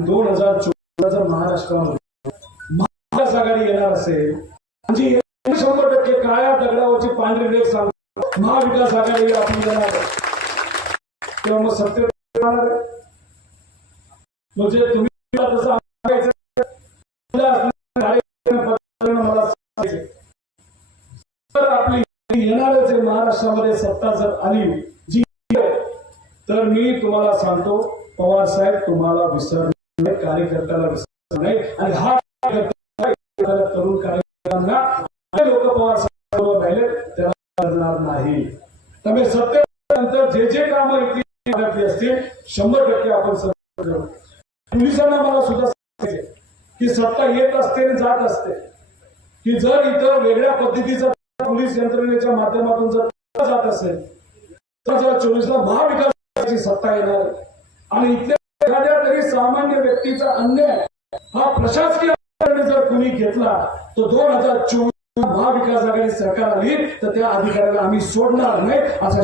आणि दोन हजार चोवीसला जर महाराष्ट्रामध्ये महाविकास आघाडी येणार असेल म्हणजे शंभर टक्के काळ्या दगडावरची पांढरी रेख सांगतो महाविकास आघाडी आपण येणार तेव्हा मग सत्य म्हणजे तुम्ही तसं तर आपली येणारच आहे महाराष्ट्रामध्ये सत्ता जर आली जी तर मी तुम्हाला सांगतो पवार साहेब तुम्हाला विसरणार कार्यकर्त्याला विसरणार नाही. आणि हा कार्यकर्ता तरुण कार्यकर्त्यांना लोक पवार साहेब राहिले त्याला करणार नाही. त्यामुळे सत्तेनंतर जे जे कामं येतील असतील शंभर टक्के आपण सत्ता पोलिसांना मला सुद्धा की सत्ता येत असते आणि जात असते. की जर इतर वेगळ्या पद्धतीचा पोलीस यंत्रणेच्या माध्यमातून जर जात असेल तर चोवीसला महाविकासाची सत्ता येणार आणि इथल्या सामान्य व्यक्तीचा अन्याय हा प्रशासकीय अधिकाऱ्याने जर कुणी घेतला तर दोन हजार चोवीस महाविकास आघाडी सरकार आली तर त्या अधिकाऱ्याला आम्ही सोडणार नाही असा